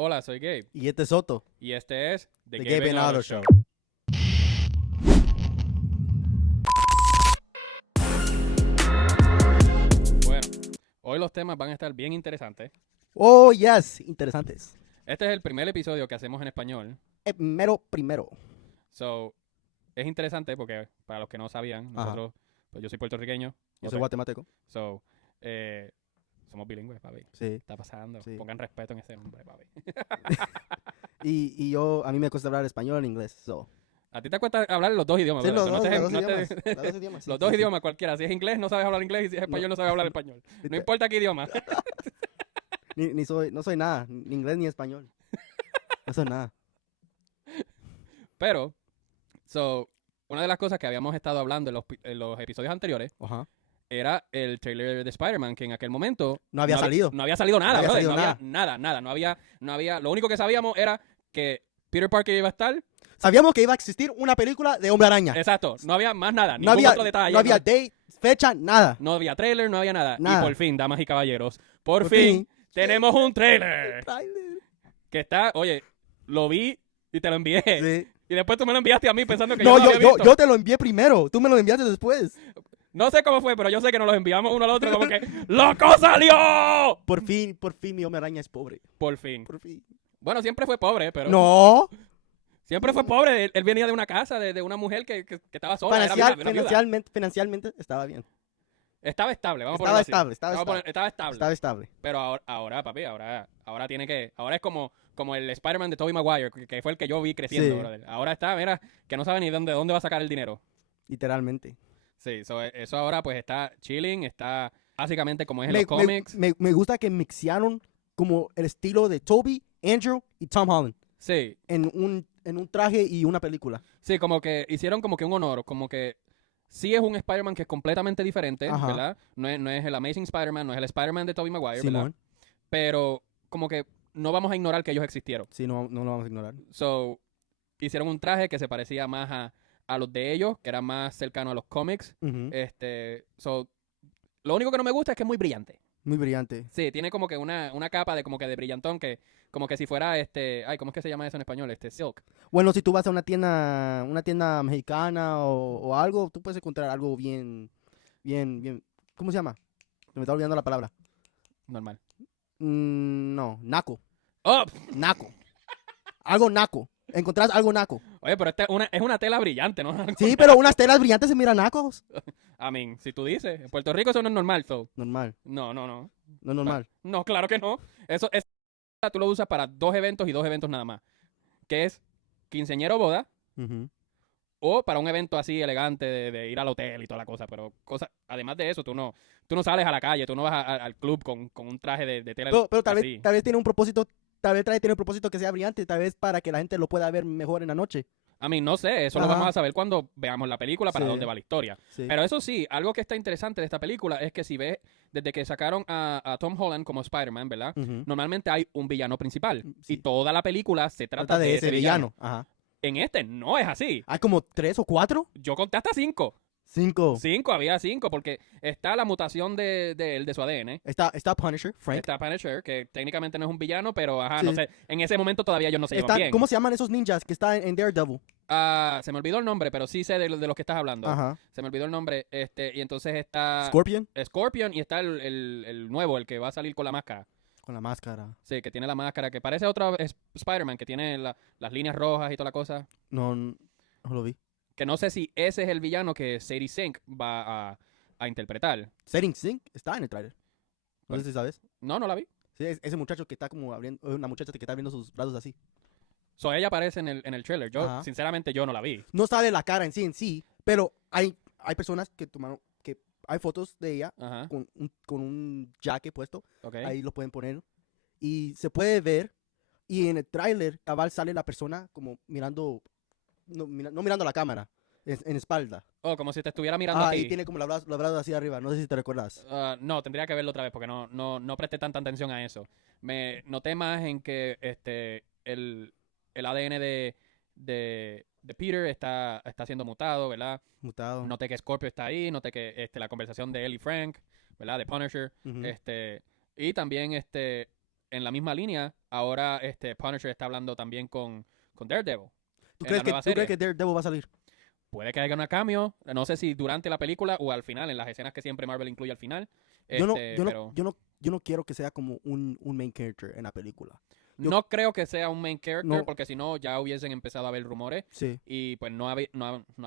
Hola, soy Gabe Y este es Soto, y este es The Gabe and Otto Show. Bueno, hoy los temas van a estar bien interesantes. Oh, yes, interesantes. Este es el primer episodio que hacemos en español. Primero. So, es interesante porque para los que no sabían, Ajá. nosotros, pues yo soy puertorriqueño. Yo soy guatemalteco. So, somos bilingües, papi. Sí. Está pasando. Sí. Pongan respeto en ese nombre, papi. A mí me cuesta hablar español e inglés. So. A ti te cuesta hablar los dos idiomas, Sí, ¿verdad? los So, dos no te- idiomas. Los dos idiomas. sí, los sí, dos sí. idiomas cualquiera. Si es inglés, no sabes hablar inglés. Y si es español, no sabes hablar español. No importa qué idioma. No soy nada, ni inglés ni español. No soy nada. Pero, una de las cosas que habíamos estado hablando en los episodios anteriores Ajá. era el trailer de Spider-Man, que en aquel momento No había salido. no había salido nada, No había brother, salido no había nada. No había, lo único que sabíamos era que Peter Parker iba a estar. Sabíamos que iba a existir una película de Hombre Araña. Exacto, no había más nada, No ningún había, otro detalle. no había date, fecha, nada. no había trailer, no había nada. Nada. Y por fin, damas y caballeros, por Por fin fin. tenemos un trailer. Trailer. Que está, oye, lo vi y te lo envié. Sí. Y después tú me lo enviaste a mí pensando que No, yo no lo había visto. yo te lo envié primero. Tú me lo enviaste después. No sé cómo fue, pero yo sé que nos los enviamos uno al otro como que ¡Loco salió! Por fin mi Hombre Araña es pobre. Por fin. Por fin. Bueno, siempre fue pobre, pero... No. Siempre fue pobre. Él venía de una casa, de una mujer que estaba sola. Era viuda. Financialmente estaba bien. Estaba estable, vamos a Estaba ponerlo así. estable, Estaba estable. Estaba estable. Pero ahora, papi, ahora tiene que... Ahora es como el Spider-Man de Tobey Maguire, que fue el que yo vi creciendo, Sí. brother. Ahora está, mira, que no sabe ni dónde va a sacar el dinero. Literalmente. Sí, eso ahora pues está chilling, está básicamente como es en los cómics. Me gusta que mixearon como el estilo de Tobey, Andrew y Tom Holland Sí, en un traje y una película. sí, como que hicieron como que un honor, como que sí es un Spider-Man que es completamente diferente, Ajá. ¿verdad? No es el Amazing Spider-Man, no es el Spider-Man de Tobey Maguire, ¿verdad? Simón. Pero como que no vamos a ignorar que ellos existieron. Sí, no lo vamos a ignorar. So, hicieron un traje que se parecía más a los de ellos, que era más cercano a los cómics. Ujú. Lo único que no me gusta es que es muy brillante. Muy brillante. Sí, tiene como que una capa de como que de brillantón que como que si fuera ¿cómo es que se llama eso en español? Silk. Bueno, si tú vas a una tienda mexicana o algo, tú puedes encontrar algo bien, ¿cómo se llama? Me está olvidando la palabra. Normal. No, naco. ¡Oh! Naco. Algo naco. Encontrás algo naco. Oye, pero es una tela brillante, ¿no? Sí, pero unas telas brillantes se miran nacos. I mean, si tú dices, en Puerto Rico eso no es normal, so. Normal. No. No es normal. No, claro que no. Eso tú lo usas para 2 eventos y 2 eventos nada más. Que es quinceañero o boda Ujú. o para un evento así elegante de ir al hotel y toda la cosa. Pero además de eso, tú no sales a la calle, tú no vas al club con un traje de tela Pero tal así. vez tiene un propósito. Tal vez tiene un propósito que sea brillante. Tal vez para que la gente lo pueda ver mejor en la noche. I mean, no sé, eso lo Ajá. vamos a saber cuando veamos la película para Sí. dónde va la historia. Sí. Pero eso sí, algo que está interesante de esta película es que si ves, desde que sacaron a Tom Holland como Spider-Man, ¿verdad? Ujú. Normalmente hay un villano principal. Sí. Y toda la película se trata Trata de ese villano. villano. Ajá. En este no es así. Hay como 3 o 4. Yo conté hasta 5. 5. Había 5, porque está la mutación de su ADN. Está Punisher, Frank. Está Punisher, que técnicamente no es un villano, pero ajá, Sí. no sé. En ese momento todavía ellos no se llevan bien. ¿Cómo se llaman esos ninjas que están en Daredevil? Se me olvidó el nombre, pero sí sé de los que estás hablando. Ajá. Se me olvidó el nombre. Y entonces está Scorpion. Scorpion y está el nuevo, el que va a salir con la máscara. Con la máscara. Sí, que tiene la máscara, que parece otro Spider-Man, que tiene las líneas rojas y toda la cosa. No lo vi. Que no sé si ese es el villano que Sadie Sink va a interpretar. Setting Sync está en el trailer. No sé si sabes. No la vi. Sí, ese muchacho que está como abriendo, una muchacha que está abriendo sus brazos así. So, ella aparece en el trailer. Ajá. Sinceramente, yo no la vi. No sale la cara en sí, pero hay personas que tomaron, que hay fotos de ella Ajá, con un jacket puesto. ok. Ahí lo pueden poner. Y se puede ver. Y en el tráiler, cabal, sale la persona como mirando, no mirando la cámara, en espalda. Oh, como si te estuviera mirando a ti. Y tiene como los brazos así arriba. No sé si te recuerdas. No, tendría que verlo otra vez porque no presté tanta atención a eso. Me noté más en que el ADN de Peter está siendo mutado, ¿verdad? Mutado. Noté que Scorpio está ahí, noté que la conversación de él y Frank, ¿verdad? De Punisher. Ujú. Y también en la misma línea, ahora Punisher está hablando también con Daredevil. ¿Tú en crees, la nueva serie. que Daredevil va a salir? Puede que haya una cameo, no sé si durante la película o al final, en las escenas que siempre Marvel incluye al final. Pero Yo no quiero que sea como un main character en la película. yo- no creo que sea un main character, No. porque si no ya hubiesen empezado a haber rumores Sí. y pues no ha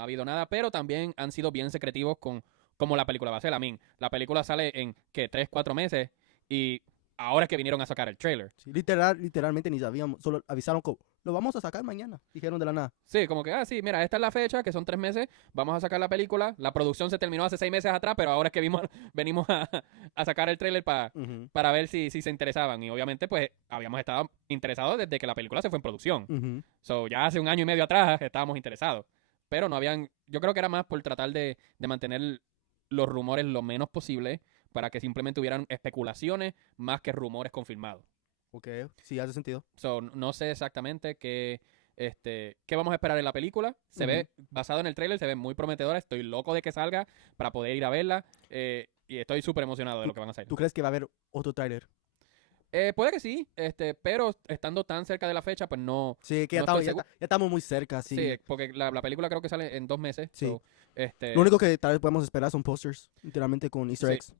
habido nada, pero también han sido bien secretivos con cómo la película va a ser. La película sale en, ¿qué? 3, 4 meses y ahora es que vinieron a sacar el trailer. Sí, literalmente ni sabíamos, solo avisaron que lo vamos a sacar mañana, dijeron de la nada. Sí, como que, sí, mira, esta es la fecha, que son 3 meses, vamos a sacar la película. La producción se terminó hace 6 meses atrás, pero ahora es que venimos a sacar el trailer Ujú, para ver si se interesaban. Y obviamente, pues, habíamos estado interesados desde que la película se fue en producción. ujú. So, ya hace 1 año y medio atrás estábamos interesados. Pero no habían, yo creo que era más por tratar de mantener los rumores lo menos posible para que simplemente hubieran especulaciones más que rumores confirmados. Ok, sí, hace sentido. So, no sé exactamente qué vamos a esperar en la película. Se ve, basado en el trailer, se ve muy prometedora. Estoy loco de que salga para poder ir a verla. Y estoy súper emocionado de lo que van a hacer. ¿Tú crees que va a haber otro tráiler? Puede que sí, pero estando tan cerca de la fecha, pues no. Sí, que No estoy seguro. ya estamos muy cerca, sí. Sí, porque la película creo que sale en 2 meses. Sí. So, Lo único que tal vez podemos esperar son posters, literalmente con Easter Sí. eggs.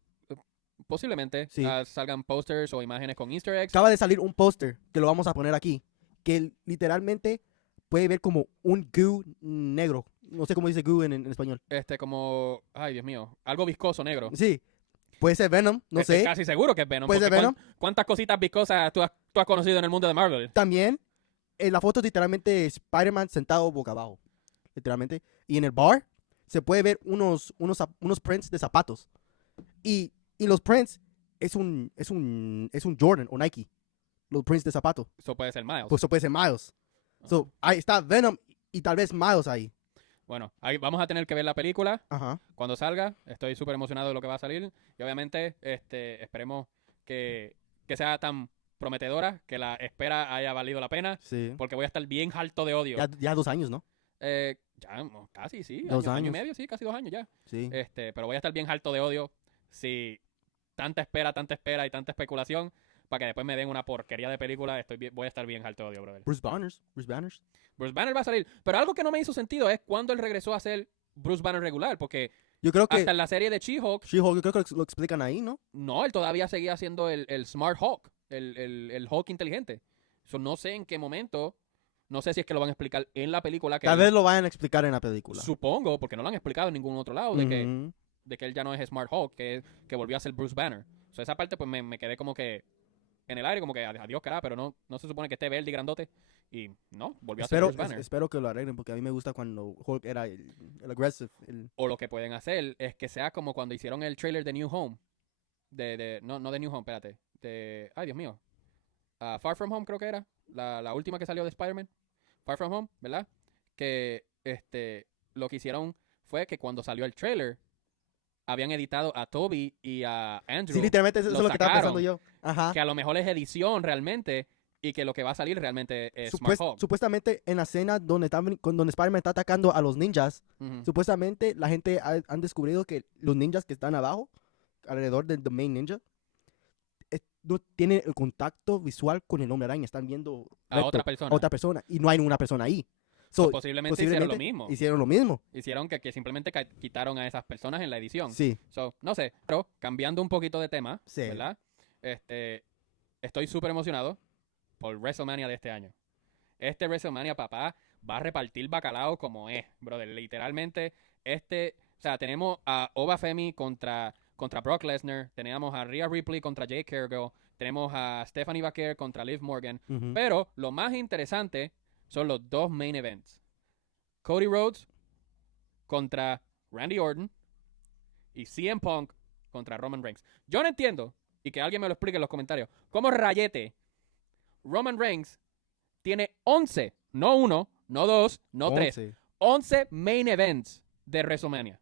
posiblemente Sí. salgan posters o imágenes con Easter eggs. Acaba de salir un póster, que lo vamos a poner aquí, que literalmente puede ver como un goo negro. No sé cómo dice goo en español. Como, ay Dios mío, algo viscoso negro. Sí, puede ser Venom, no Estoy sé. casi seguro que es Venom. Puede ser porque Venom. ¿Cuántas cositas viscosas tú has conocido en el mundo de Marvel? También, en la foto es literalmente Spider-Man sentado boca abajo, literalmente. Y en el bar se puede ver unos prints de zapatos. Y los prints es un Jordan o Nike. Los prints de zapatos. Eso puede ser Miles. Pues eso puede ser Miles. So, ahí está Venom y tal vez Miles ahí. Bueno, ahí vamos a tener que ver la película Ajá. cuando salga. Estoy súper emocionado de lo que va a salir. Y obviamente esperemos que sea tan prometedora, que la espera haya valido la pena, Sí. porque voy a estar bien harto de odio. Ya 2 años, ¿no? Ya, casi, sí. 2 año y años. medio, sí, casi 2 años ya. Sí. Pero voy a estar bien harto de odio si tanta espera y tanta especulación para que después me den una porquería de película. Voy a estar bien harto de odio, brother. Bruce Banners. Bruce Banner va a salir. Pero algo que no me hizo sentido es cuando él regresó a ser Bruce Banner regular, porque Yo creo que hasta en la serie de She-Hulk, She-Hulk, yo creo que lo explican ahí, ¿no? no, él todavía seguía siendo el Smart Hulk, el Hulk inteligente. So, no sé en qué momento, no sé si es que lo van a explicar en la película. Que Tal vez lo vayan a explicar en la película. Supongo, porque no lo han explicado en ningún otro lado, de que él ya no es Smart Hulk, que volvió a ser Bruce Banner. So, esa parte pues me quedé como que en el aire, como que adiós, cara, pero no se supone que esté verde y grandote. Y no, volvió a ser Bruce Banner. Espero que lo arreglen, porque a mí me gusta cuando Hulk era el aggressive. O lo que pueden hacer es que sea como cuando hicieron el trailer de New Home. No de New Home, espérate. Ay, Dios mío. Far From Home creo que era. La última que salió de Spider-Man. Far From Home, ¿verdad? Que lo que hicieron fue que cuando salió el trailer, habían editado a Toby y a Andrew. Sí, literalmente eso es lo que estaba sacaron, pensando yo. Ajá. Que a lo mejor es edición realmente y que lo que va a salir realmente es Smart Hulk. Supuestamente en la escena donde Spider-Man está atacando a los ninjas, Ujú. supuestamente la gente han descubrido que los ninjas que están abajo, alrededor del main ninja, no tienen el contacto visual con el hombre araña, están viendo A recto, otra persona. a otra persona y no hay una persona ahí. So, So, posiblemente hicieron lo mismo. Hicieron lo mismo. Hicieron que simplemente quitaron a esas personas en la edición. Sí. So, no sé, pero cambiando un poquito de tema, Sí. ¿verdad? Estoy súper emocionado por WrestleMania de este año. Este WrestleMania, papá, va a repartir bacalao como es, brother. Literalmente, o sea, tenemos a Oba Femi contra Brock Lesnar, tenemos a Rhea Ripley contra Jade Cargill, tenemos a Stephanie Baker contra Liv Morgan, Ujú. pero lo más interesante son los 2 main events. Cody Rhodes contra Randy Orton y CM Punk contra Roman Reigns. Yo no entiendo, y que alguien me lo explique en los comentarios, cómo rayete Roman Reigns tiene 11, no 1, no 2, no 3, 11. 11 main events de WrestleMania.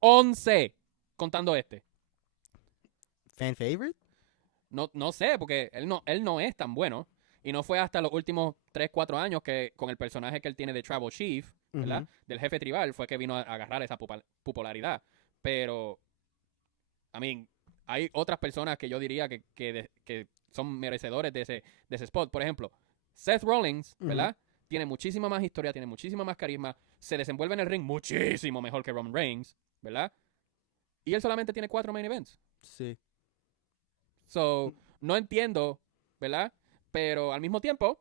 11, contando este. ¿Fan favorite? No sé, porque él no es tan bueno. Y no fue hasta los últimos 3, 4 años que con el personaje que él tiene de Tribal Chief, ¿verdad? Ujú. Del jefe tribal, fue que vino a agarrar esa popularidad. Pero, I mean, hay otras personas que yo diría que son merecedores de ese spot. Por ejemplo, Seth Rollins, Ujú. ¿verdad? Tiene muchísima más historia, tiene muchísima más carisma, se desenvuelve en el ring muchísimo mejor que Roman Reigns, ¿verdad? Y él solamente tiene 4 main events. Sí. So, no entiendo, ¿verdad? Pero al mismo tiempo,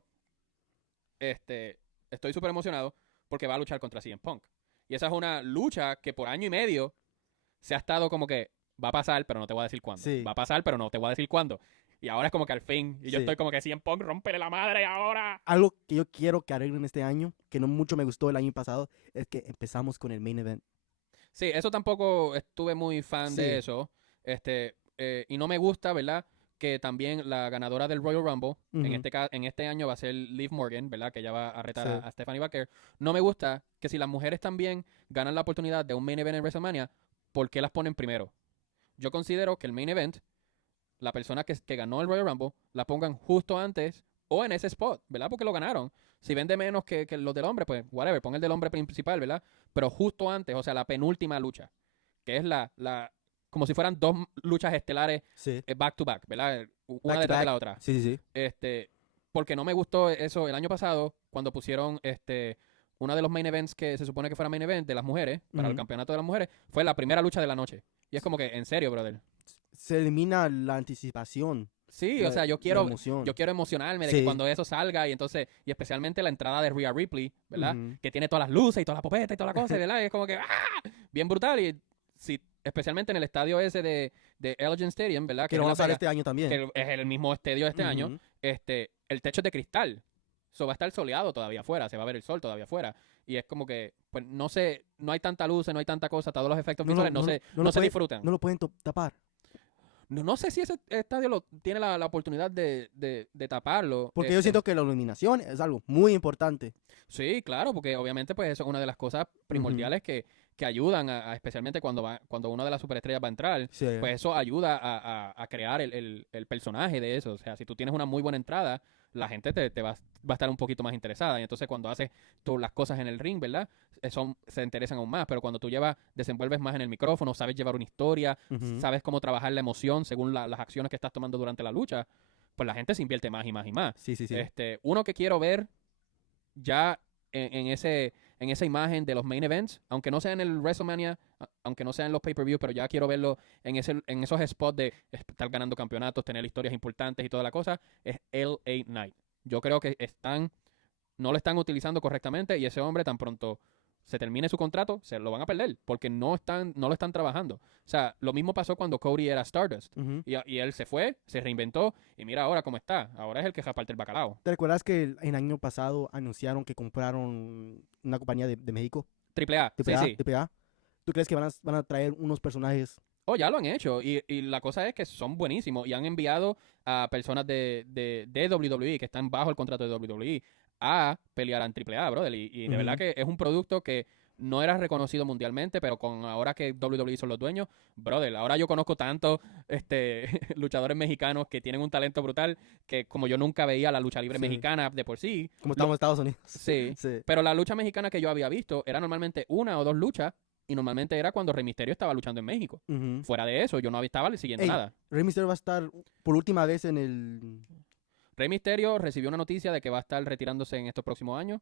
estoy súper emocionado porque va a luchar contra CM Punk. Y esa es una lucha que por año y medio se ha estado como que va a pasar, pero no te voy a decir cuándo. Sí. Va a pasar, pero no te voy a decir cuándo. Y ahora es como que al fin, y yo Sí. estoy como que CM Punk, rómpele la madre ahora. Algo que yo quiero que arreglen este año, que no mucho me gustó el año pasado, es que empezamos con el main event. Sí, eso tampoco estuve muy fan Sí. de eso. Y no me gusta, ¿verdad? Que también la ganadora del Royal Rumble, Ujú. en este año va a ser Liv Morgan, ¿verdad? Que ella va a retar Sí. a Stephanie Baker. No me gusta que si las mujeres también ganan la oportunidad de un main event en WrestleMania, ¿por qué las ponen primero? Yo considero que el main event, la persona que ganó el Royal Rumble, la pongan justo antes o en ese spot, ¿verdad? Porque lo ganaron. Si vende menos que los del hombre, pues whatever, pon el del hombre principal, ¿verdad? Pero justo antes, o sea, la penúltima lucha, que es como si fueran 2 luchas estelares Sí. back to back, ¿verdad? Una Back to detrás de back. la otra. Sí, sí, Porque no me gustó eso el año pasado, cuando pusieron uno de los main events que se supone que fuera main event de las mujeres, para el Ujú. campeonato de las mujeres, fue la primera lucha de la noche. Y es como que, en serio, brother. Se elimina la anticipación, Sí, la, o sea, la emoción. yo quiero emocionarme de Sí. que cuando eso salga y especialmente la entrada de Rhea Ripley, ¿verdad? Ujú. Que tiene todas las luces y toda la popeta y toda la cosa, ¿verdad? Y es como que, ¡ah! Bien brutal. Y sí, especialmente en el estadio ese de Allegiant Stadium, ¿verdad? Que es lo en van a Las usar Vegas, este año también. que es el mismo estadio de este año, Ujú. el techo es de cristal. So va a estar soleado todavía afuera, se va a ver el sol todavía afuera. Y es como que, pues no sé, no hay tanta luz, no hay tanta cosa, todos los efectos visuales no se lo pueden- disfrutan. No lo pueden tapar. No sé si ese estadio tiene la oportunidad de taparlo. Porque yo siento que la iluminación es algo muy importante. Sí, claro, porque obviamente pues eso es una de las cosas primordiales que ayudan, especialmente cuando una de las superestrellas va a entrar, Sí. pues eso ayuda a crear el personaje de eso. O sea, si tú tienes una muy buena entrada, la gente te va a estar un poquito más interesada. Y entonces cuando haces tú las cosas en el ring, ¿verdad? Se interesan aún más. Pero cuando tú desenvuelves más en el micrófono, sabes llevar una historia, Ujú. sabes cómo trabajar la emoción según las acciones que estás tomando durante la lucha, pues la gente se invierte más y más y más. Sí, sí, sí. Uno que quiero ver ya en esa imagen de los main events, aunque no sea en el WrestleMania, aunque no sea en los pay-per-view, pero ya quiero verlo en esos spots de estar ganando campeonatos, tener historias importantes y toda la cosa, es LA Knight. Yo creo que no lo están utilizando correctamente y ese hombre tan pronto se termine su contrato, se lo van a perder porque no lo están trabajando. O sea, lo mismo pasó cuando Cody era Stardust. Ujú. Y él se fue, se reinventó y mira ahora cómo está. Ahora es el que reparte el bacalao. ¿Te recuerdas que el año pasado anunciaron que compraron una compañía de México? Triple A, sí, TPA, sí. TPA. ¿Tú crees que van a traer unos personajes? Oh, ya lo han hecho. Y la cosa es que son buenísimos. Y han enviado a personas de WWE que están bajo el contrato de WWE a pelear en AAA, brother. Y de verdad Ujú. que es un producto que no era reconocido mundialmente, pero con ahora que WWE son los dueños, brother, ahora yo conozco tantos luchadores mexicanos que tienen un talento brutal que como yo nunca veía la lucha libre Sí. mexicana de por sí. Como estamos en Estados Unidos. Sí. Sí. Pero la lucha mexicana que yo había visto era normalmente 1 o 2 luchas y normalmente era cuando Rey Mysterio estaba luchando en México. Ujú. Fuera de eso, yo no estaba siguiendo Ey, nada. Rey Mysterio va a estar por última vez en el... Rey Mysterio recibió una noticia de que va a estar retirándose en estos próximos años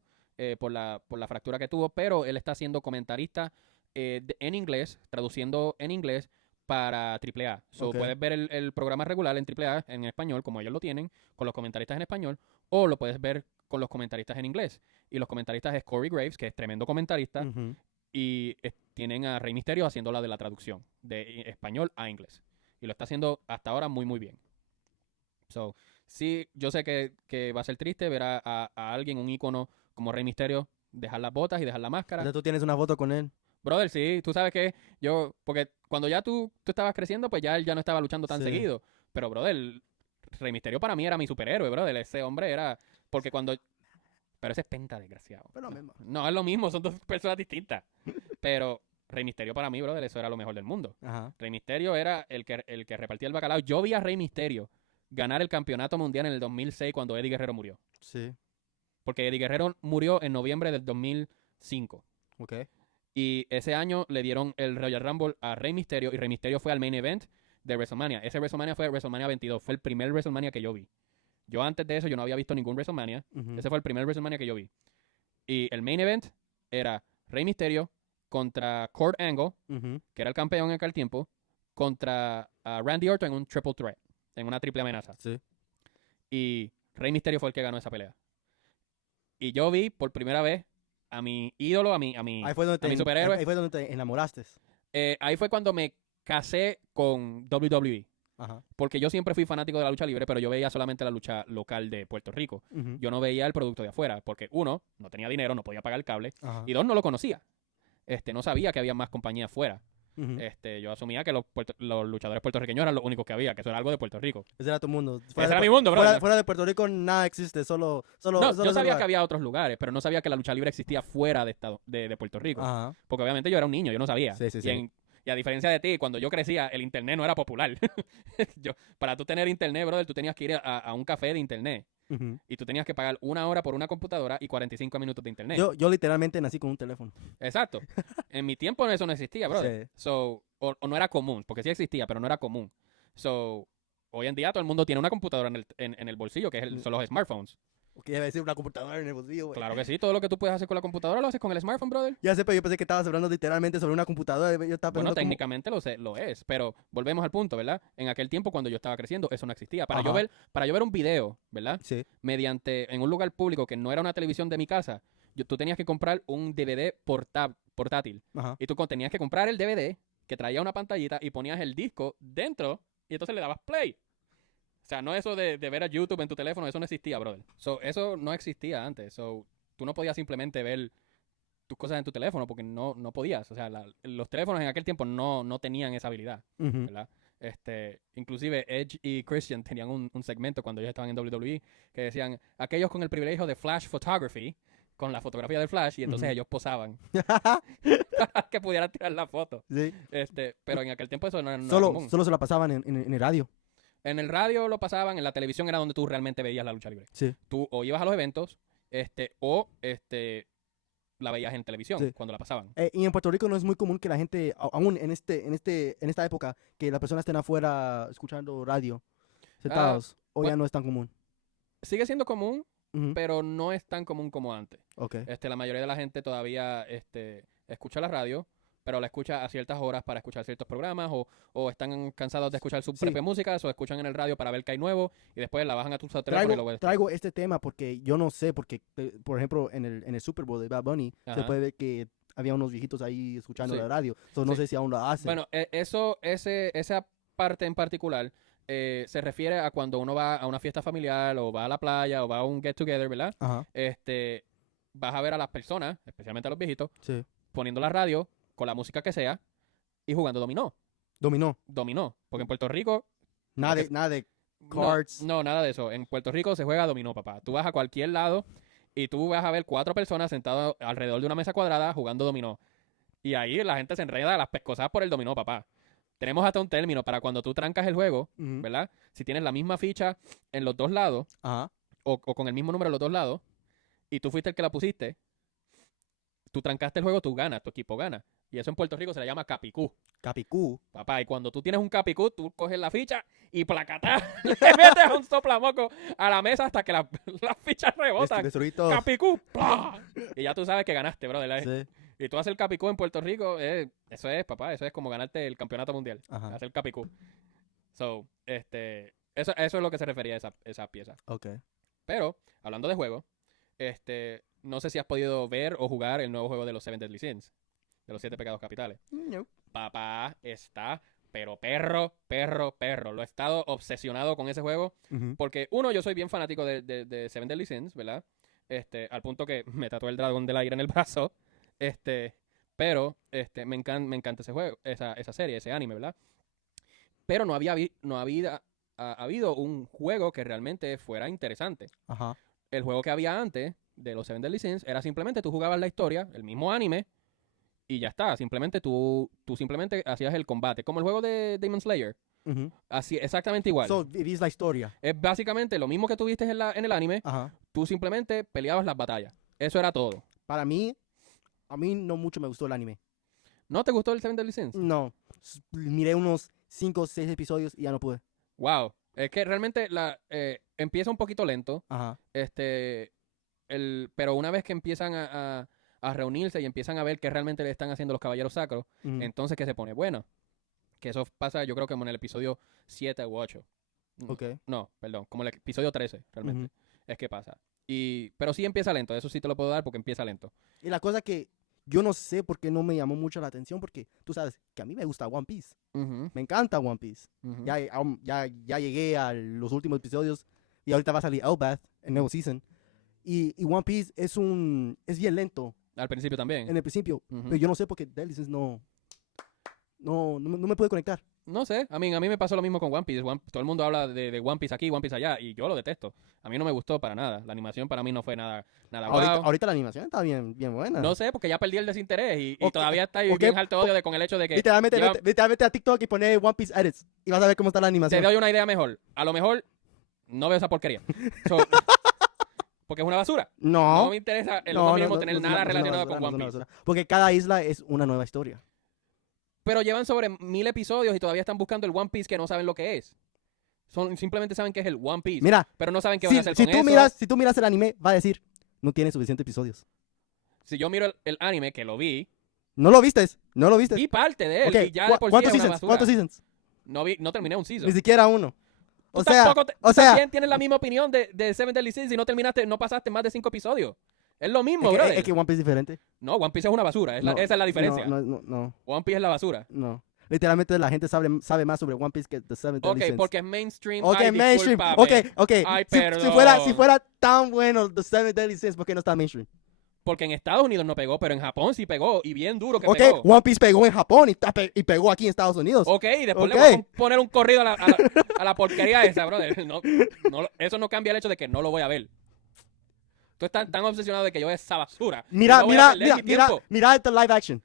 por la fractura que tuvo, pero él está siendo comentarista en inglés, traduciendo en inglés para AAA. So, Ok. puedes ver el programa regular en AAA en español, como ellos lo tienen, con los comentaristas en español, o lo puedes ver con los comentaristas en inglés. Y los comentaristas es Corey Graves, que es tremendo comentarista, Ujú. y tienen a Rey Mysterio haciendo la de la traducción de español a inglés. Y lo está haciendo hasta ahora muy, muy bien. So, sí, yo sé que va a ser triste ver a alguien, un ícono como Rey Mysterio, dejar las botas y dejar la máscara. Entonces tú tienes una foto con él. Brother, sí, tú sabes que porque cuando ya tú estabas creciendo, pues ya él ya no estaba luchando tan Sí. seguido. Pero, brother, Rey Mysterio para mí era mi superhéroe, brother. Ese hombre era, porque cuando... Pero ese es Penta, desgraciado. Pero mismo. No, es lo mismo, son 2 personas distintas. Pero Rey Mysterio para mí, brother, eso era lo mejor del mundo. Ajá. Rey Mysterio era el que repartía el bacalao. Yo vi a Rey Mysterio ganar el campeonato mundial en el 2006 cuando Eddie Guerrero murió. Sí. Porque Eddie Guerrero murió en noviembre del 2005. Ok. Y ese año le dieron el Royal Rumble a Rey Mysterio y Rey Mysterio fue al main event de WrestleMania. Ese WrestleMania fue WrestleMania 22. Fue el primer WrestleMania que yo vi. Yo antes de eso, yo no había visto ningún WrestleMania. Ujú. Ese fue el primer WrestleMania que yo vi. Y el main event era Rey Mysterio contra Kurt Angle, Ujú. que era el campeón en aquel tiempo, contra Randy Orton en un triple threat, en una triple amenaza. Sí. Y Rey Mysterio fue el que ganó esa pelea. Y yo vi por primera vez a mi ídolo, a mi Ahí fue donde mi superhéroe. Ahí fue donde te enamoraste. Ahí fue cuando me casé con WWE. Ajá. Porque yo siempre fui fanático de la lucha libre, pero yo veía solamente la lucha local de Puerto Rico. Ujú. Yo no veía el producto de afuera, porque uno, no tenía dinero, no podía pagar el cable, Ajá. y dos, no lo conocía. No sabía que había más compañías afuera. Ujú. Yo asumía que los luchadores puertorriqueños eran los únicos que había, que eso era algo de Puerto Rico. Ese era tu mundo. Ese era mi mundo, bro. Fuera de Puerto Rico nada existe, solo No, solo yo ese sabía lugar. que había otros lugares, pero no sabía que la lucha libre existía fuera de Puerto Rico. Ajá. Porque obviamente yo era un niño, yo no sabía. Sí, sí, sí. Y a diferencia de ti, cuando yo crecía, el internet no era popular. Para tú tener internet, brother, tú tenías que ir a un café de internet. Ujú. Y tú tenías que pagar 1 hora por una computadora y 45 minutos de internet. Yo literalmente nací con un teléfono. Exacto. En mi tiempo eso no existía, brother. Sí. O no era común, porque sí existía, pero no era común. Hoy en día todo el mundo tiene una computadora en el bolsillo, que son los smartphones. Porque iba a decir una computadora en el bolsillo, güey. Claro que sí, todo lo que tú puedes hacer con la computadora lo haces con el smartphone, brother. Ya sé, pero yo pensé que estabas hablando literalmente sobre una computadora. Yo estaba Bueno, pensando técnicamente lo es, pero volvemos al punto, ¿verdad? En aquel tiempo cuando yo estaba creciendo, eso no existía. Para Ajá. yo ver un video, ¿verdad? Sí. En un lugar público que no era una televisión de mi casa, tú tenías que comprar un DVD portátil. Ajá. Y tú tenías que comprar el DVD que traía una pantallita y ponías el disco dentro y entonces le dabas play. O sea, no eso de ver a YouTube en tu teléfono, eso no existía, brother. Eso no existía antes. Tú no podías simplemente ver tus cosas en tu teléfono porque no podías. O sea, los teléfonos en aquel tiempo no tenían esa habilidad, Ujú. ¿verdad? Inclusive Edge y Christian tenían un segmento cuando ellos estaban en WWE que decían, aquellos con el privilegio de flash photography, con la fotografía del flash, y entonces Ujú. ellos posaban para que pudieran tirar la foto. Sí. Pero en aquel tiempo eso no era Solo común. se la pasaban en el radio. En el radio lo pasaban, en la televisión era donde tú realmente veías la lucha libre. Sí. Tú o ibas a los eventos, o la veías en televisión Sí. cuando la pasaban. Y en Puerto Rico no es muy común que la gente, aún en esta época, que las personas estén afuera escuchando radio, sentados, o ya pues- no es tan común. Sigue siendo común, Ujú. pero no es tan común como antes. Ok. La mayoría de la gente todavía escucha la radio, pero la escucha a ciertas horas para escuchar ciertos programas, o están cansados de escuchar su Sí. propia música, o escuchan en el radio para ver qué hay nuevo, y después la bajan a tu teléfono y lo ves. Traigo este tema porque yo no sé, porque, por ejemplo, en el Super Bowl de Bad Bunny, se Ajá. puede ver que había unos viejitos ahí escuchando Sí. la radio. No Sí. sé si aún lo hacen. Bueno, esa parte en particular se refiere a cuando uno va a una fiesta familiar, o va a la playa, o va a un get together, ¿verdad? Ajá. Vas a ver a las personas, especialmente a los viejitos, Sí. poniendo la radio con la música que sea y jugando dominó. Dominó. Porque en Puerto Rico Nada que- de, nada de no, cards. no, nada de eso. En Puerto Rico se juega dominó, papá. Tú vas a cualquier lado y tú vas a ver 4 personas sentadas alrededor de una mesa cuadrada jugando dominó. Y ahí la gente se enreda las pescosas por el dominó, papá. Tenemos hasta un término para cuando tú trancas el juego, Ujú. ¿verdad? Si tienes la misma ficha en los dos lados, Ajá. o con el mismo número en los dos lados, y tú fuiste el que la pusiste, tú trancaste el juego, tú ganas, tu equipo gana. Y eso en Puerto Rico se le llama capicú. Capicú. Papá, y cuando tú tienes un capicú, tú coges la ficha y placatá, le metes un soplamoco a la mesa hasta que las fichas rebotan. Destruí todo. Capicú, ¡plá! Y ya tú sabes que ganaste, brother. Sí. Y tú haces el capicú en Puerto Rico, eso es, papá, eso es como ganarte el campeonato mundial. Ajá. Hacer capicú. Eso es lo que se refería a esa pieza. Ok. Pero, hablando de juego, no sé si has podido ver o jugar el nuevo juego de los Seven Deadly Sins, de los 7 pecados capitales. No. Papá está, pero perro. Lo he estado obsesionado con ese juego. Ujú. Porque, uno, yo soy bien fanático de Seven Deadly Sins, ¿verdad? Al punto que me tatué el dragón del aire en el brazo. Pero me encanta ese juego, esa serie, ese anime, ¿verdad? Pero no había habido un juego que realmente fuera interesante. Ajá. El juego que había antes de los Seven Deadly Sins era simplemente tú jugabas la historia, el mismo anime, y ya está. Simplemente tú simplemente hacías el combate. Como el juego de Demon Slayer. Ujú. Así, exactamente igual. So, vivís la historia. Es básicamente lo mismo que tuviste en el anime. Ajá. Tú simplemente peleabas las batallas. Eso era todo. Para mí, a mí no mucho me gustó el anime. ¿No te gustó el Seven Deadly Sins? No. Miré unos 5 o 6 episodios y ya no pude. Wow. Es que realmente empieza un poquito lento. Ajá. Pero una vez que empiezan a reunirse y empiezan a ver qué realmente le están haciendo los caballeros sacros, Ujú. entonces que se pone bueno. Que eso pasa, yo creo que como en el episodio 7 u 8. Ok. No, perdón, como el episodio 13, realmente. Ujú. Es que pasa. Pero sí empieza lento, eso sí te lo puedo dar porque empieza lento. Y la cosa que yo no sé por qué no me llamó mucho la atención, porque tú sabes que a mí me gusta One Piece. Ujú, Me encanta One Piece. ujú. Ya llegué a los últimos episodios y ahorita va a salir Elbaf, el nuevo season. Y One Piece es bien lento Al principio también. en el principio, Ujú. pero yo no sé por qué Deadly Sins no me puede conectar. No sé, a mí me pasó lo mismo con One Piece. Todo el mundo habla de One Piece aquí, One Piece allá, y yo lo detesto. A mí no me gustó para nada. La animación para mí no fue nada guau. Ahorita la animación está bien buena. No sé, porque ya perdí el desinterés y Ok, todavía está ahí ok, bien alto odio con el hecho de que Literalmente, lleva- literalmente a TikTok y poner One Piece Edits y vas a ver cómo está la te animación. doy una idea mejor. A lo mejor no veo esa porquería. So, porque es una basura. No No, me interesa el no, mismo tener es nada una relacionado basura, con no One es una Piece. basura. Porque cada isla es una nueva historia. Pero llevan sobre 1000 episodios y todavía están buscando el One Piece que no saben lo que es. Simplemente saben que es el One Piece. Mira, Pero no saben qué van a hacer si con tú eso. si tú miras el anime, va a decir, no tiene suficientes episodios. Si yo miro el anime, que lo vi, No lo vistes. vi parte de él Ok, y ya de por sí ¿cuántos es una seasons? basura. ¿Cuántos seasons? No terminé un season. Ni siquiera uno. Tú O sea, tampoco o sea, también tienes la misma opinión de Seven Deadly Sins y no pasaste más de 5 episodios. Es lo mismo, brother. es que One Piece es diferente. No, One Piece es una basura. No, Esa es la diferencia. No. One Piece es la basura. Literalmente la gente sabe más sobre One Piece que The Seven Deadly Ok, Sins. porque es mainstream. Ok, Ay, mainstream. discúlpame. Ok. Ay, Si perdón. fuera tan bueno The Seven Deadly Sins, ¿por qué no está mainstream? Porque en Estados Unidos no pegó, pero en Japón sí pegó. Y bien duro que Ok, pegó. One Piece pegó en Japón y pegó aquí en Estados Unidos. Ok, y después Ok. le vamos a poner un corrido a la porquería esa, brother. Eso no cambia el hecho de que no lo voy a ver. Tú estás tan obsesionado de que yo vea esa basura. Mira No voy a perder mi tiempo. the live action.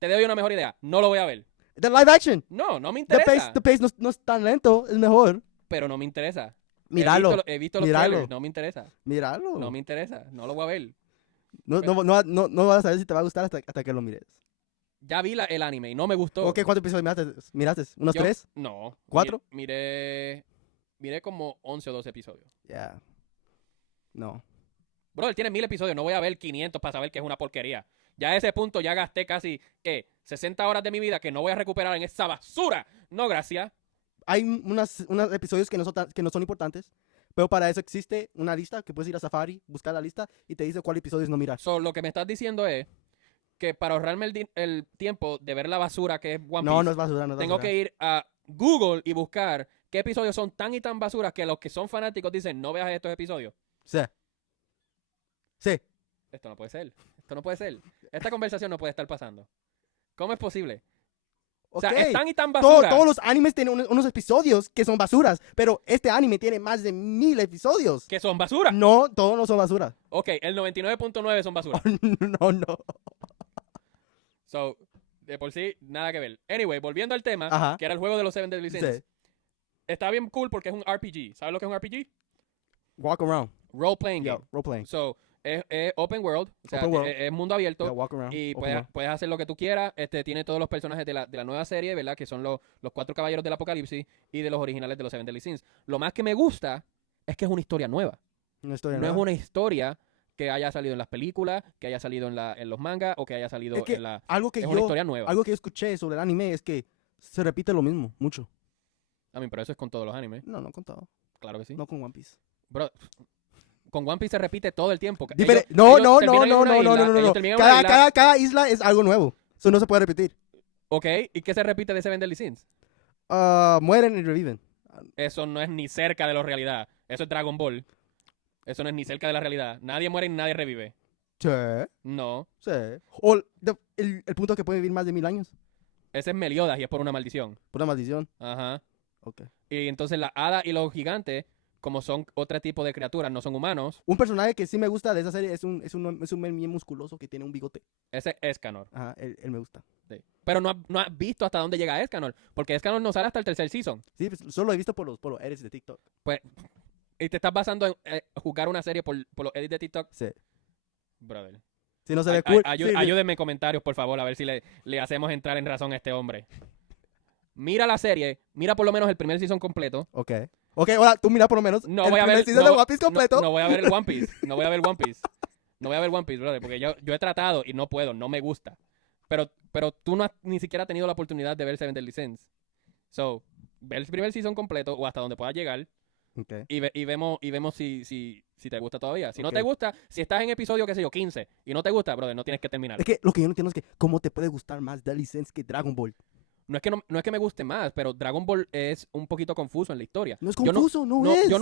Te doy una mejor idea. No lo voy a ver. The live action. No me The interesa. pace no es tan lento, es mejor. Pero no me interesa. Míralo. He visto los Míralo. trailers. No me interesa. Míralo. No me interesa. No lo voy a ver. No vas a saber si te va a gustar hasta que lo mires. Ya vi el anime y no me gustó. Ok, ¿cuántos episodios miraste? ¿Unos Yo- 3? No. 4? Miré como 11 o 12 episodios. Ya. No. Bro, él tiene 1000 episodios. No voy a ver 500 para saber que es una porquería. Ya a ese punto ya gasté casi, 60 horas de mi vida que no voy a recuperar en esa basura. No, gracias. Hay unos episodios que no son importantes, pero para eso existe una lista que puedes ir a Safari, buscar la lista y te dice cuáles episodios no mirar. So, lo que me estás diciendo es que para ahorrarme el tiempo de ver la basura que es One Piece, No es basura, no es tengo basura. que ir a Google y buscar qué episodios son tan y tan basuras que los que son fanáticos dicen, no veas estos episodios. Sí. Esto no puede ser. Esto no puede ser. Esta conversación no puede estar pasando. ¿Cómo es posible? O sea, Ok. es tan y tan basura. Todos los animes tienen unos episodios que son basuras, pero este anime tiene más de 1000 episodios. Que son basura. No, todos no son basuras. Ok, el 99.9 son basura. No. So, de por sí, nada que ver. Anyway, volviendo al tema, Ajá. que era el juego de los Seven Deadly Sins. Sí. Está bien cool porque es un RPG. ¿Sabes lo que es un RPG? Walk around. Role playing Yeah, game. role playing. So, es open world. O sea, Open world. es mundo abierto. Yeah, walk around. Y Open puedes, world. puedes hacer lo que tú quieras. Tiene todos los personajes de la nueva serie, ¿verdad? Que son los 4 caballeros del apocalipsis y de los originales de los Seven Deadly Sins. Lo más que me gusta es que es una historia nueva. Una historia No nueva. es una historia que haya salido en las películas, que haya salido en los mangas o que haya salido Es que en la... algo que Es una historia nueva. algo que yo escuché sobre el anime es que se repite lo mismo, mucho. A mí, pero eso es con todos los animes. No contado. Claro que sí. No con One Piece. Bro, con One Piece se repite todo el tiempo. No. Ellos terminan en una isla, ellos terminan en una isla. Cada isla es algo nuevo. Eso no se puede repetir. Ok, ¿y qué se repite de Seven Deadly Sins? Mueren y reviven. Eso no es ni cerca de la realidad. Eso es Dragon Ball. Eso no es ni cerca de la realidad. Nadie muere y nadie revive. Sí. No. Sí. O el punto es que puede vivir más de 1000 años. Ese es Meliodas y es por una maldición. Por una maldición. Ajá. Ok. Y entonces la hada y los gigantes, como son otro tipo de criaturas, no son humanos, Un personaje que sí me gusta de esa serie es un men bien musculoso que tiene un bigote. ese es Escanor. Ajá, él me gusta. Sí. Pero no has visto hasta dónde llega Escanor, porque Escanor no sale hasta el tercer season. Sí, pues, solo lo he visto por los edits de TikTok. Pues, y te estás basando en jugar una serie por los edits de TikTok. Sí. Brother. Si no se ve cool. Ayúdenme en comentarios, por favor, a ver si le hacemos entrar en razón a este hombre. mira la serie, mira por lo menos el primer season completo. Ok. Ok, ahora tú mira por lo menos No el voy a primer ver season de One Piece completo. No voy a ver el One Piece. No voy a ver One Piece. No voy a ver One Piece, brother, porque yo he tratado y no puedo, no me gusta. Pero tú no has ni siquiera tenido la oportunidad de ver Seven Deadly Sins. So, ve el primer season completo o hasta donde puedas llegar Ok. y vemos si te gusta todavía. Si no Ok. te gusta, si estás en episodio, qué sé yo, 15 y no te gusta, brother, no tienes que terminar. Es que lo que yo no entiendo es que cómo te puede gustar más Deadly Sense que Dragon Ball. No es que me guste más, pero Dragon Ball es un poquito confuso en la historia. No es Yo confuso, no es. yo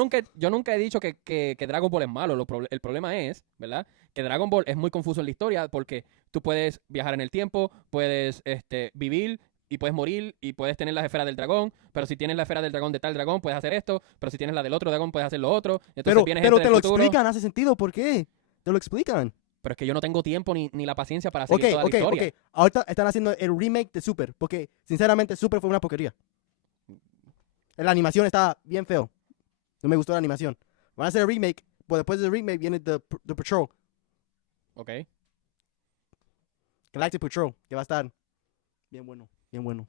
nunca he dicho que Dragon Ball es malo. El problema es, ¿verdad? Que Dragon Ball es muy confuso en la historia porque tú puedes viajar en el tiempo, puedes vivir y puedes morir y puedes tener las esferas del dragón, pero si tienes la esfera del dragón de tal dragón puedes hacer esto, pero si tienes la del otro dragón puedes hacer lo otro. Entonces viene Pero gente te del lo futuro. explican, hace sentido, ¿por qué? Te lo explican. Pero es que yo no tengo tiempo ni la paciencia para seguir toda la historia. Ok. Ahorita están haciendo el remake de Super, porque sinceramente Super fue una porquería. La animación está bien feo. No me gustó la animación. Van a hacer el remake, pero después del remake viene The Patrol, Ok. Galactic Patrol, que va a estar bien bueno, bien bueno.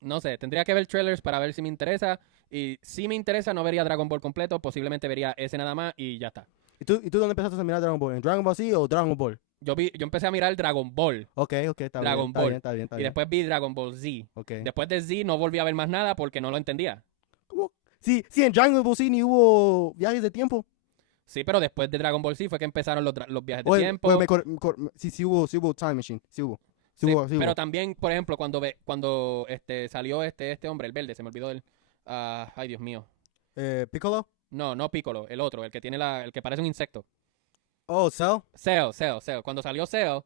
No sé, tendría que ver trailers para ver si me interesa. Y si me interesa, no vería Dragon Ball completo. Posiblemente vería ese nada más y ya está. ¿Y tú dónde empezaste a mirar Dragon Ball? ¿En Dragon Ball Z o Dragon Ball? Yo empecé a mirar Dragon Ball. Ok, está Dragon bien, Ball. está bien. Y después vi Dragon Ball Z. Ok. Después de Z no volví a ver más nada porque no lo entendía. ¿Cómo? Sí, en Dragon Ball Z ni hubo viajes de tiempo. Sí, pero después de Dragon Ball Z fue que empezaron los viajes de Oye, tiempo. sí hubo Time Machine, sí hubo. Sí, Sí hubo. pero también, por ejemplo, cuando salió este hombre, el verde, se me olvidó él. Ay, Dios mío. Piccolo. No Piccolo, el otro, el que tiene el que parece un insecto. Oh, Cell. Cell. Cuando salió Cell,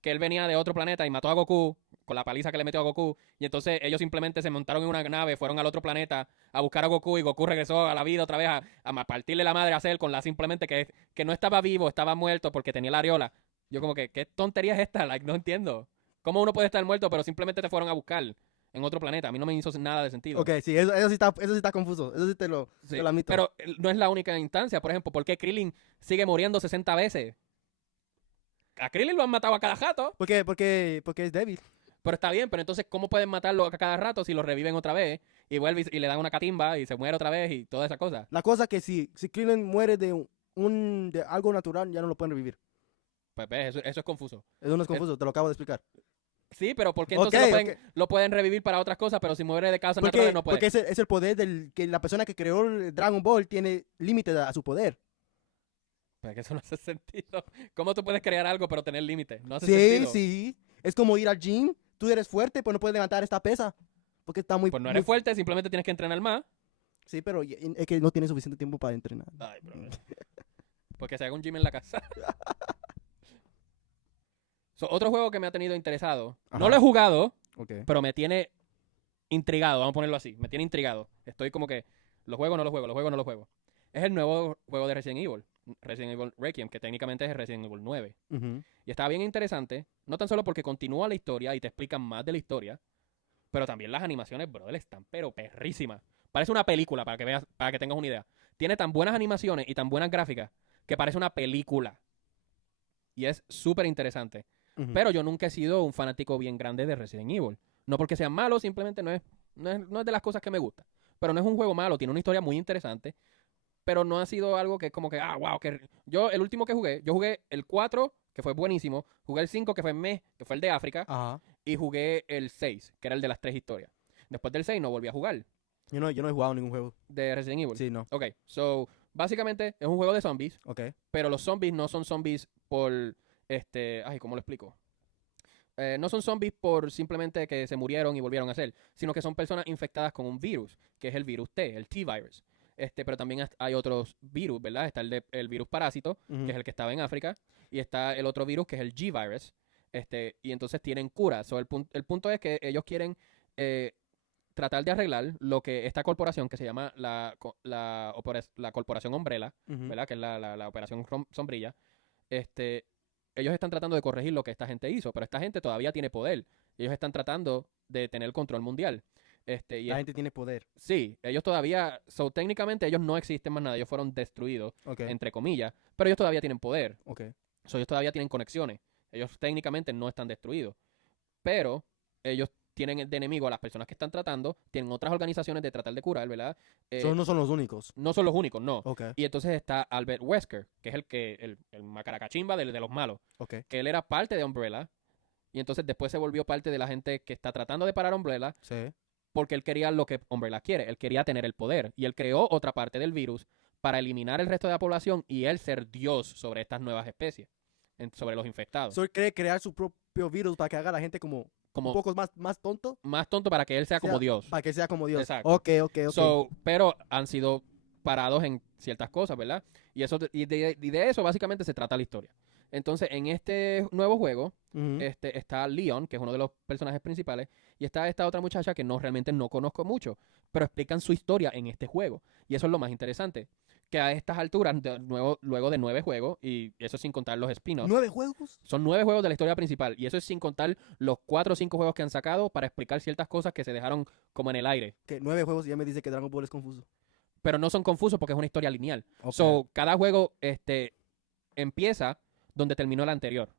que él venía de otro planeta y mató a Goku con la paliza que le metió a Goku. Y entonces ellos simplemente se montaron en una nave, fueron al otro planeta a buscar a Goku y Goku regresó a la vida otra vez a partirle la madre a Cell con la simplemente que no estaba vivo, estaba muerto porque tenía la areola. Yo como que, ¿qué tontería es esta? Like, no entiendo. ¿Cómo uno puede estar muerto pero simplemente te fueron a buscar en otro planeta? A mí no me hizo nada de sentido. Ok, sí, eso sí está confuso. Eso sí te lo admito. Pero no es la única instancia. Por ejemplo, ¿por qué Krillin sigue muriendo 60 veces? A Krillin lo han matado a cada rato. Porque es débil. Pero está bien, pero entonces, ¿cómo pueden matarlo a cada rato si lo reviven otra vez? Y vuelve y le dan una catimba y se muere otra vez y toda esa cosa. La cosa que si Krillin muere de algo natural, ya no lo pueden revivir. Pues ves, eso es confuso. Eso no es confuso, te lo acabo de explicar. Sí, pero ¿por qué entonces Ok. lo pueden revivir para otras cosas, pero si muere de causas naturales no puede? Porque es el poder que la persona que creó el Dragon Ball tiene límite a su poder. Pues que eso no hace sentido. ¿Cómo tú puedes crear algo pero tener límites? No hace Sí, sentido. sí. Es como ir al gym. Tú eres fuerte, pero no puedes levantar esta pesa. Porque está muy... Pues no eres fuerte, simplemente tienes que entrenar más. Sí, pero es que no tienes suficiente tiempo para entrenar. Ay, bro. Porque se haga un gym en la casa. Otro juego que me ha tenido interesado. Ajá. No lo he jugado, Ok. pero me tiene intrigado. Vamos a ponerlo así. Me tiene intrigado. Estoy como que, ¿lo juego o no lo juego? ¿Lo juego o no lo juego? Es el nuevo juego de Resident Evil. Resident Evil Requiem, que técnicamente es el Resident Evil 9. Ujú. Y está bien interesante. No tan solo porque continúa la historia y te explican más de la historia, pero también las animaciones, brother, están pero perrísimas. Parece una película, para que veas, para que tengas una idea. Tiene tan buenas animaciones y tan buenas gráficas que parece una película. Y es súper interesante. Ujú. Pero yo nunca he sido un fanático bien grande de Resident Evil. No porque sean malos, simplemente no es de las cosas que me gusta. Pero no es un juego malo, tiene una historia muy interesante. Pero no ha sido algo que es como que, wow, yo el último que jugué, yo jugué el 4, que fue buenísimo. Jugué el 5, que fue que fue el de África. Ajá. Y jugué el 6, que era el de las 3 historias. Después del 6 no volví a jugar Yo no he jugado ningún juego. de Resident Evil. Sí, no. Ok, so, básicamente es un juego de zombies, Ok. pero los zombies no son zombies por, ¿cómo lo explico? No son zombies por simplemente que se murieron y volvieron a ser, sino que son personas infectadas con un virus, que es el virus T, el T-virus. Pero también hay otros virus, ¿verdad? Está el virus parásito, Ujú. que es el que estaba en África, y está el otro virus, que es el G-virus. Y entonces tienen cura. So, el punto es que ellos quieren tratar de arreglar lo que esta corporación, que se llama la Corporación Umbrella, Ujú. ¿verdad? Que es la Operación Sombrilla. Ellos están tratando de corregir lo que esta gente hizo, pero esta gente todavía tiene poder. Ellos están tratando de tener el control mundial. La gente tiene poder. Sí, ellos todavía, técnicamente ellos no existen más nada, ellos fueron destruidos, Ok. entre comillas, pero ellos todavía tienen poder. Ok. Ellos todavía tienen conexiones. Ellos técnicamente no están destruidos. Pero ellos tienen de enemigo a las personas que están tratando, tienen otras organizaciones de tratar de curar, ¿verdad? No son los únicos. No son los únicos, no. Ok, Y entonces está Albert Wesker, que es el macaracachimba de los malos, ok. que él era parte de Umbrella, y entonces después se volvió parte de la gente que está tratando de parar Umbrella, Sí. porque él quería lo que Umbrella quiere, él quería tener el poder, y él creó otra parte del virus para eliminar el resto de la población y él ser Dios sobre estas nuevas especies, sobre los infectados. So, él quiere crear su propio virus para que haga a la gente como un Como poco más tonto. más tonto para que él sea como Dios. Para que sea como Dios. Exacto. Ok. Pero han sido parados en ciertas cosas, ¿verdad? Y de eso básicamente se trata la historia. Entonces, en este nuevo juego, Ujú. está Leon, que es uno de los personajes principales, y está esta otra muchacha que realmente no conozco mucho, pero explican su historia en este juego. Y eso es lo más interesante. Que a estas alturas, luego de 9 juegos, y eso sin contar los spin-offs, 9 juegos. son 9 juegos de la historia principal, y eso es sin contar los 4 o 5 juegos que han sacado para explicar ciertas cosas que se dejaron como en el aire. Que 9 juegos y ya me dice que Dragon Ball es confuso. Pero no son confusos porque es una historia lineal. Ok. So, cada juego empieza donde terminó el anterior.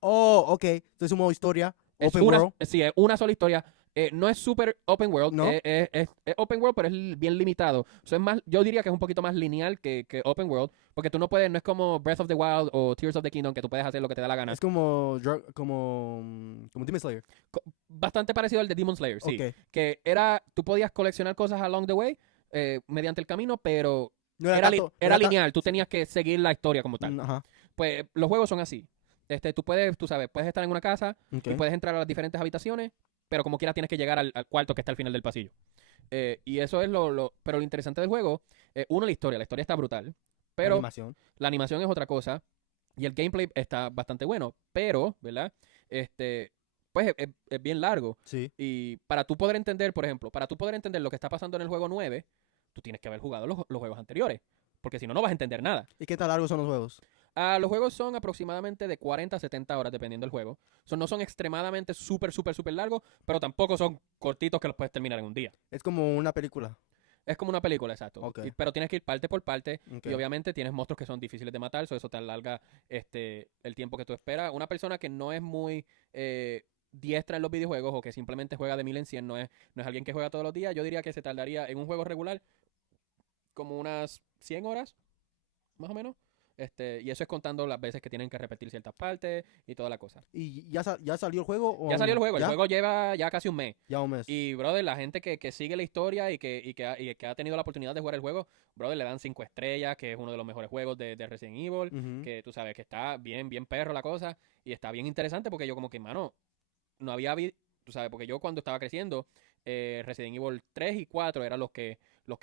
Oh, ok. Entonces es un modo historia. Open world. Sí, es una sola historia. No es super open world. No. Es open world, pero es bien limitado. So, es más, yo diría que es un poquito más lineal que open world. Porque tú no puedes, no es como Breath of the Wild o Tears of the Kingdom, que tú puedes hacer lo que te da la gana. Es como Demon Slayer. Bastante parecido al de Demon Slayer, sí. Ok. Que tú podías coleccionar cosas along the way, mediante el camino, pero No era tanto- lineal. Tú tenías que seguir la historia como tal. Ajá. Pues los juegos son así. Tú sabes, puedes estar en una casa Ok. y puedes entrar a las diferentes habitaciones, pero como quiera tienes que llegar al cuarto que está al final del pasillo. Y eso es pero lo interesante del juego, la historia está brutal, pero Animación. la animación es otra cosa y el gameplay está bastante bueno, pero, ¿verdad? Pues es bien largo. Sí. Y para tú poder entender, por ejemplo, para tú poder entender lo que está pasando en el juego 9, tú tienes que haber jugado los juegos anteriores, porque si no, no vas a entender nada. ¿Y qué tan largos son los juegos? Los juegos son aproximadamente de 40 a 70 horas, dependiendo del juego. No son extremadamente súper largos, pero tampoco son cortitos que los puedes terminar en un día. Es como una película. Es como una película, exacto. Ok. Pero tienes que ir parte por parte. Ok. Y obviamente tienes monstruos que son difíciles de matar, eso te alarga el tiempo que tú esperas. Una persona que no es muy diestra en los videojuegos o que simplemente juega de 1000 en 100, no es alguien que juega todos los días, yo diría que se tardaría en un juego regular como unas 100 horas, más o menos. Y eso es contando las veces que tienen que repetir ciertas partes y toda la cosa. ¿Y ya salió el juego? Ya salió el juego. ¿Ya? El juego lleva ya casi un mes. Ya un mes. Y, brother, la gente que sigue la historia y que ha tenido la oportunidad de jugar el juego, brother, le dan 5 estrellas, que es uno de los mejores juegos de Resident Evil, Ujú. que tú sabes que está bien perro la cosa, y está bien interesante porque yo como que, mano, no había tú sabes, porque yo cuando estaba creciendo, Resident Evil 3 y 4 eran los que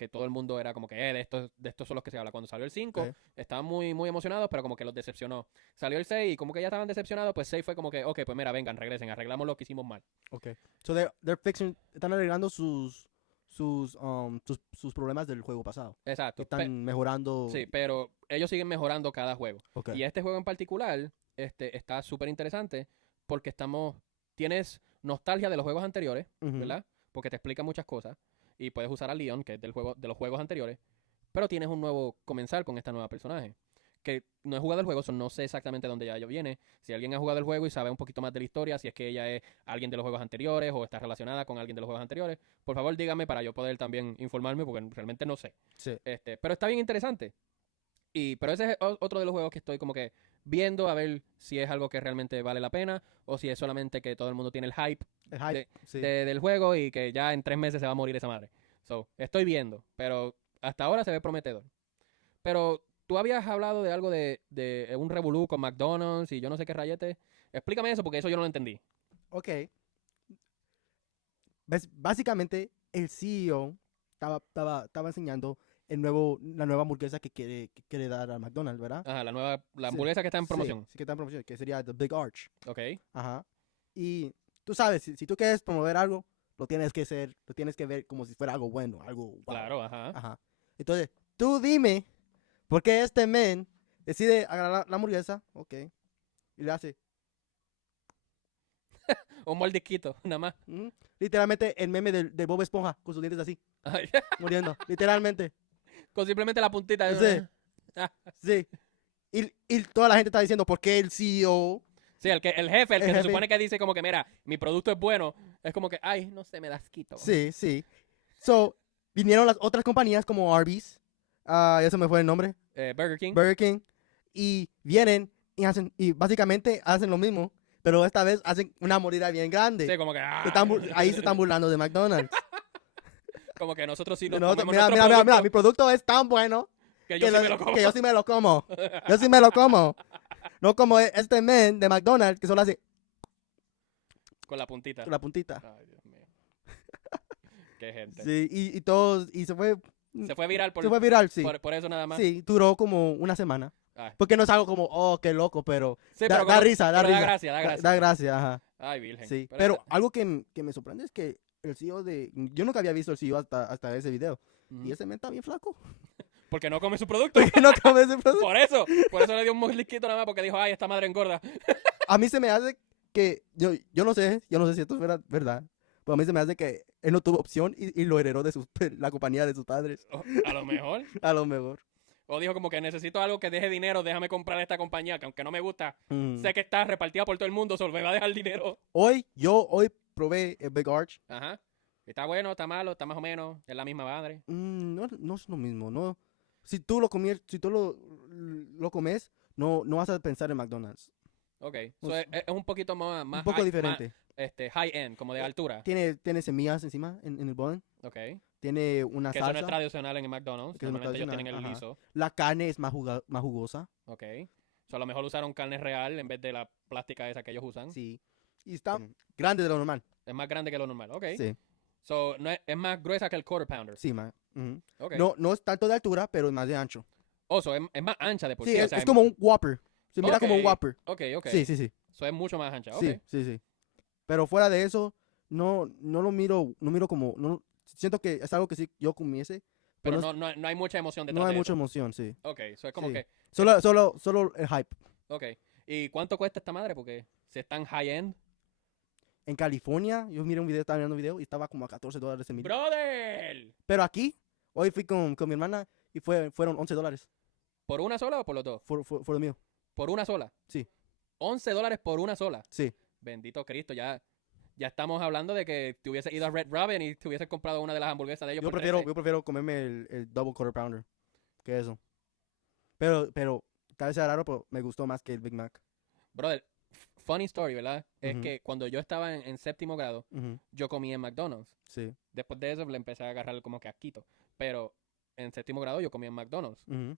todo el mundo era como que, de estos son los que se habla. Cuando salió el 5, Ok. estaban muy emocionados, pero como que los decepcionó. Salió el 6 y como que ya estaban decepcionados, pues 6 fue como que, ok, pues mira, vengan, regresen, arreglamos lo que hicimos mal. Ok. So they're fixing, están arreglando sus problemas del juego pasado. Exacto. Están mejorando. Sí, pero ellos siguen mejorando cada juego. Ok. Y este juego en particular está súper interesante porque tienes nostalgia de los juegos anteriores, Ujú. ¿verdad? Porque te explica muchas cosas y puedes usar a Leon, que es de los juegos anteriores, pero tienes un nuevo comenzar con esta nueva personaje. Que no he jugado el juego, no sé exactamente dónde ella viene. Si alguien ha jugado el juego y sabe un poquito más de la historia, si es que ella es alguien de los juegos anteriores o está relacionada con alguien de los juegos anteriores, por favor dígame para yo poder también informarme porque realmente no sé. Sí. Pero está bien interesante. Pero ese es otro de los juegos que estoy como que viendo a ver si es algo que realmente vale la pena o si es solamente que todo el mundo tiene el hype El hype. Sí. del juego y que ya en 3 meses se va a morir esa madre. Estoy viendo, pero hasta ahora se ve prometedor. Pero tú habías hablado de algo de un revolú con McDonald's y yo no sé qué rayete. Explícame eso porque eso yo no lo entendí. Ok. Básicamente, el CEO estaba enseñando la nueva hamburguesa que quiere dar a McDonald's, ¿verdad? Ajá, la Sí. hamburguesa que está en promoción. Sí, que está en promoción, que sería The Big Arch. Ok. Ajá. Y tú sabes, si tú quieres promover algo, lo tienes que ver como si fuera algo bueno, algo wow. Claro, ajá. Ajá. Entonces, tú dime por qué este men decide agarrar la hamburguesa, ok, y le hace Un mordisquito, nada más. literalmente el meme de Bob Esponja con sus dientes así, muriendo, literalmente. Con simplemente la puntita. Sí. Sí. Y toda la gente está diciendo por qué el CEO. Sí, el jefe, el que se jefe. supone que dice como que, mira, mi producto es bueno, Es como que, ay, no sé, me das quito. Sí, sí. So, vinieron las otras compañías como Arby's, ya se me fue el nombre, Burger King. Burger King, y vienen y básicamente hacen lo mismo, pero esta vez hacen una mordida bien grande. Sí, como que, Ahí se están burlando de McDonald's. como que nosotros sí De nos nosotros, comemos mira, nuestro mira, mira, producto, mi producto es tan bueno que yo sí me lo como. que yo sí me lo como. Yo sí me lo como. No como este men de McDonald's que solo hace Con la puntita. con la puntita. Ay, Dios mío. Qué gente. Sí, y todos, y se fue viral se fue viral, sí. por eso nada más. Sí, duró como una semana. Ay. Porque no es algo como, oh, qué loco, pero Sí, da, pero da como- risa, da pero risa. Da gracia, da gracia. Da gracia, ajá. Ay, virgen. Sí, Pero pero está- algo que me sorprende es que el CEO yo nunca había visto el CEO hasta ese video. Ujú. Y ese men está bien flaco. Porque no come su producto. Porque no come ese producto. Por eso le dio un mordisquito nada más, porque dijo, ay, esta madre engorda. A mí se me hace que, yo no sé si esto es verdad, pero a mí se me hace que él no tuvo opción y lo heredó de la compañía de sus padres, A lo mejor. a lo mejor. O dijo como que necesito algo que deje dinero, déjame comprar esta compañía, que aunque no me gusta, Mm. sé que está repartida por todo el mundo, solo me va a dejar dinero. Hoy probé el Big Arch. Ajá. Está bueno, está malo, está más o menos, es la misma madre. No es lo mismo, no. Si tú lo comes, no vas a pensar en McDonald's. Ok. O So, sea, es un poquito más Un poco diferente. high end, como de altura. Tiene semillas encima en el bun. Ok. Tiene una Que eso no es salsa. tradicional en el McDonald's. Que eso no es Normalmente ellos tradicional, tienen el ajá. liso. La carne es más jugosa. Ok. So, a lo mejor usaron carne real en vez de la plástica esa que ellos usan. Sí. Y está Mm. grande de lo normal. Es más grande que lo normal. Ok. Sí. So, no es más gruesa que el quarter pounder. Sí, man. Ujú. Ok. No es tanto de altura, pero es más de ancho. So, es más ancha de por Sí, sí. o es, sea, es como un Whopper. Se mira como un Ok. Whopper. Ok. Sí, sí, sí. So, es mucho más ancha. Ok. Sí, sí, sí. Pero fuera de eso, no lo miro, como, siento que es algo que sí yo comiese, Pero no, no hay mucha emoción detrás no hay de mucha eso. emoción, sí. Ok. So, es como Sí. que... Solo el hype. Ok. ¿Y cuánto cuesta esta madre? Porque si es tan high end. En California, yo miré un video, estaba mirando un video y estaba como a $14 el mil. ¡Brother! Pero aquí, hoy fui con mi hermana y fueron $11. ¿Por una sola o por los dos? Fue lo mío. ¿Por una sola? Sí. $11 por una sola. Sí. Bendito Cristo, ya estamos hablando de que te hubieses ido a Red Robin y te hubieses comprado una de las hamburguesas de ellos Yo por prefiero, 13. yo prefiero comerme el double quarter pounder que eso. Pero tal vez sea raro, pero me gustó más que el Big Mac. Brother, funny story, ¿verdad? Es Ujú. que cuando yo estaba en séptimo grado, Ujú. yo comía en McDonald's. Sí. Después de eso le empecé a agarrar como que asquito. Pero en séptimo grado yo comía en McDonald's. Ujú.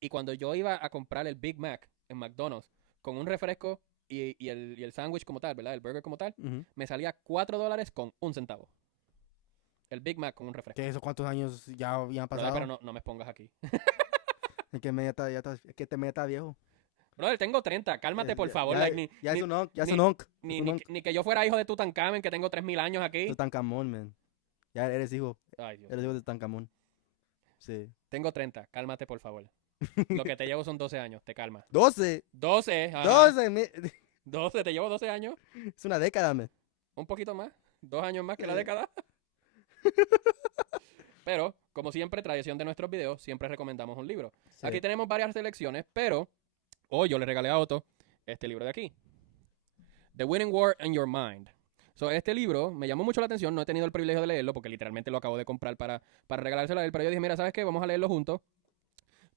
Y cuando yo iba a comprar el Big Mac en McDonald's con un refresco y el sándwich como tal, ¿verdad? El burger como tal, Ujú. me salía $4 con un centavo. El Big Mac con un refresco. ¿Qué eso? ¿Cuántos años ya habían Brother, pasado? pero no me expongas aquí. Es que es que te meta viejo. Brother, tengo 30, cálmate por favor. Ya, like, ni, ya ni- es un onk, ya es ni- un onk. ni- es un ni onk. que- ni que yo fuera hijo de Tutankamen, que tengo 3000 años aquí. Tutankamón, man. Ya eres hijo Ay, Dios. de Tutankamón. Sí. Tengo 30, cálmate por favor. Lo que te llevo son 12 años, te calmas. 12. 12, ajá. 12. 12, te llevo 12 años. Es una década, man. Un poquito más. 2 años más que la década. Pero, como siempre, tradición de nuestros videos, siempre recomendamos un libro. Sí. Aquí tenemos varias selecciones, pero hoy yo le regalé a Otto este libro de aquí. The Winning War in Your Mind. So, este libro me llamó mucho la atención, no he tenido el privilegio de leerlo porque literalmente lo acabo de comprar para regalárselo a él, pero yo dije, mira, ¿sabes qué? Vamos a leerlo juntos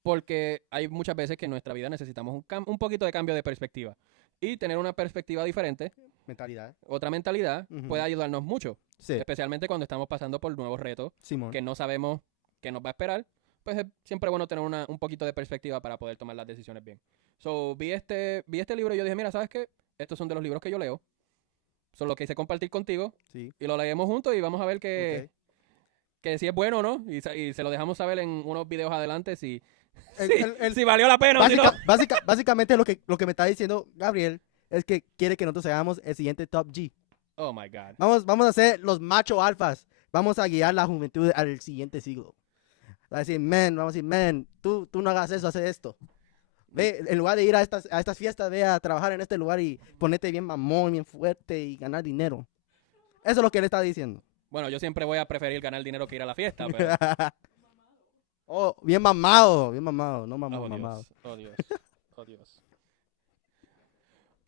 porque hay muchas veces que en nuestra vida necesitamos un poquito de cambio de perspectiva y tener una perspectiva diferente, Mentalidad. otra mentalidad, Ujú. puede ayudarnos mucho, Sí. especialmente cuando estamos pasando por nuevos retos Simón. que no sabemos qué nos va a esperar, pues es siempre bueno tener un poquito de perspectiva para poder tomar las decisiones bien. So, vi este libro y yo dije, mira, ¿sabes qué? Estos son de los libros que yo leo. Son los que hice compartir contigo Sí. y lo leemos juntos y vamos a ver que, Ok. que si es bueno o no. Y se lo dejamos saber en unos videos adelante si, El- si valió la pena o si no. Básicamente lo que me está diciendo Gabriel es que quiere que nosotros hagamos el siguiente Top G. Oh my God. Vamos a ser los macho alfas. Vamos a guiar la juventud al siguiente siglo. Va a decir, vamos a decir, tú no hagas eso, haz esto. Ve, en lugar de ir a estas fiestas, ve a trabajar en este lugar y ponerte bien mamón, bien fuerte y ganar dinero. Eso es lo que él está diciendo. Bueno, yo siempre voy a preferir ganar dinero que ir a la fiesta, pero... Oh, bien mamado, no Oh, mamado, Dios. mamado. Oh, Dios. Oh, Dios.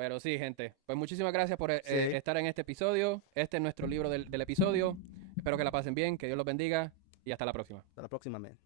Pero sí, gente. Pues muchísimas gracias por Sí. estar en este episodio. Este es nuestro libro del episodio. Espero que la pasen bien, que Dios los bendiga y hasta la próxima. Hasta la próxima, man.